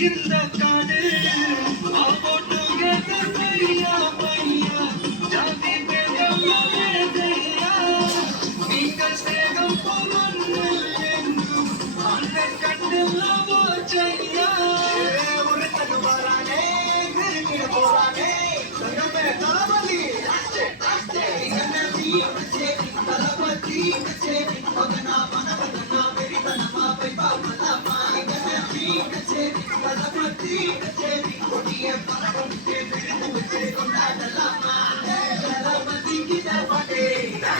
இந்த காடு ஆவோட்டு பையா பையா ஜாதி பேதல்லாமே தையா நீங்கள் சேகம் பொருள் எங்கும் அண்ணன் கண்டெல்லாவோ செய்யா ஒரு தகுவாரானே கிருக்கிட போரானே தங்கமே தளபதி தளபதி மகனா மனவதனா வெறிதனமா பைபாமலாமா தளபதி கொடிய பறக்கும் விழுந்து வச்சு கொண்டாடலாமா தளபதி கிட்ட